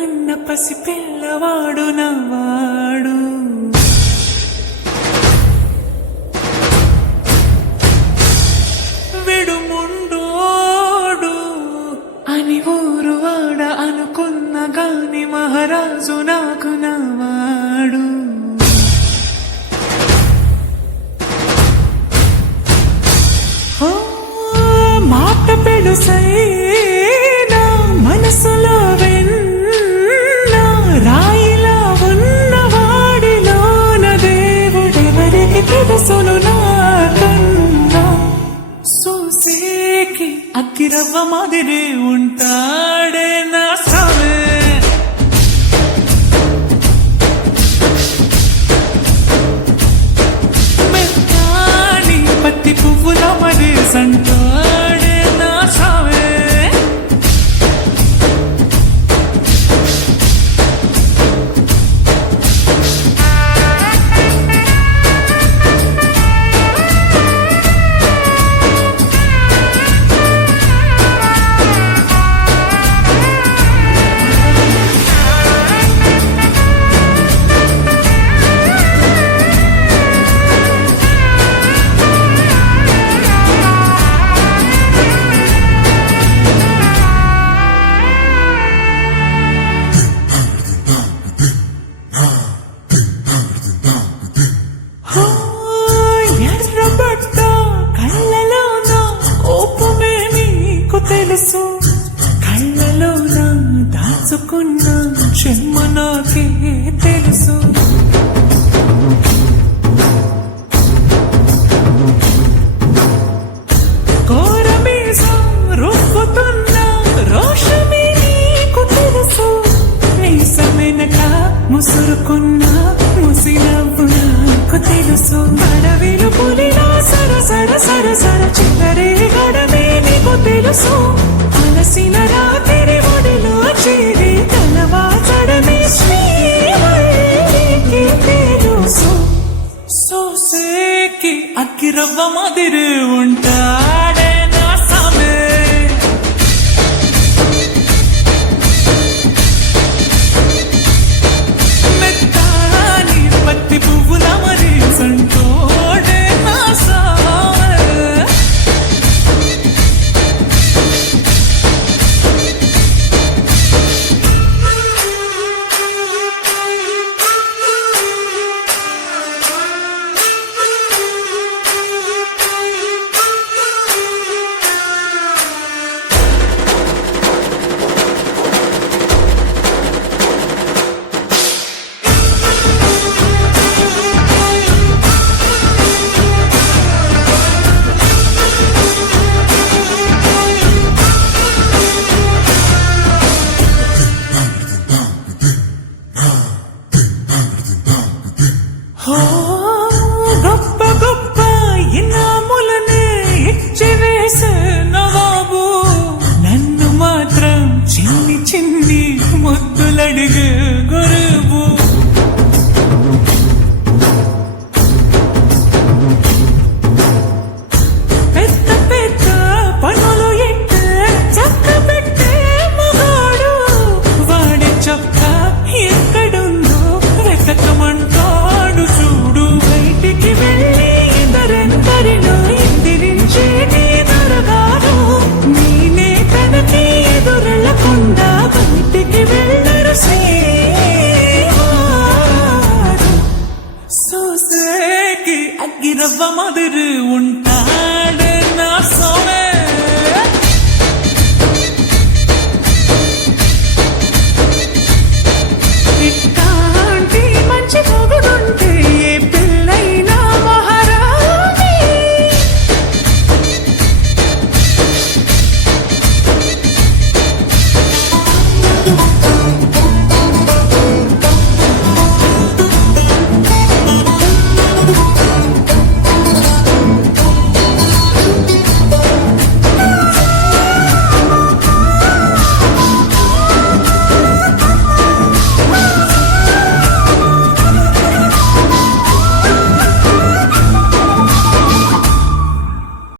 అన్న పసి పిల్లవాడు నవ్వాడు. విడుముండోడు అని ఊరు వాడ అనుకున్న గాని మహారాజు నాకు నవ్వాడు. మాట పెడుసైనా మనసులో వెన్న రాయిలా ఉన్నవాడిలోన దేవుడెవరికి తెలుసును నాకన్నా. సూసేకి అక్కిరవ్వ మాదిరి ఉంటాడే నా సామే. మెత్తాని పత్తి పువ్వుల మరి సంటాడే నా సామే. తెలుసు కళ్ళలోన దాచుకున్న చెమ్మ నాకే తెలుసు. కోరమీసం రుబ్బుతున్న రోషమే నీకు తెలుసు. మీసమెనక ముసురుకున్న ముసినవ్వు నాకు తెలుసు. అడవిలు పులిలా సర సర సర సర చిల్లరే గడమే నీకు తెలుసు. అలసిన రాత్రి ఒడిలో చేరి తలవాచడమే శ్రీవల్లికి తెలుసు. సోసేకి అక్కిరవ్వ మాదిరి ఉంటా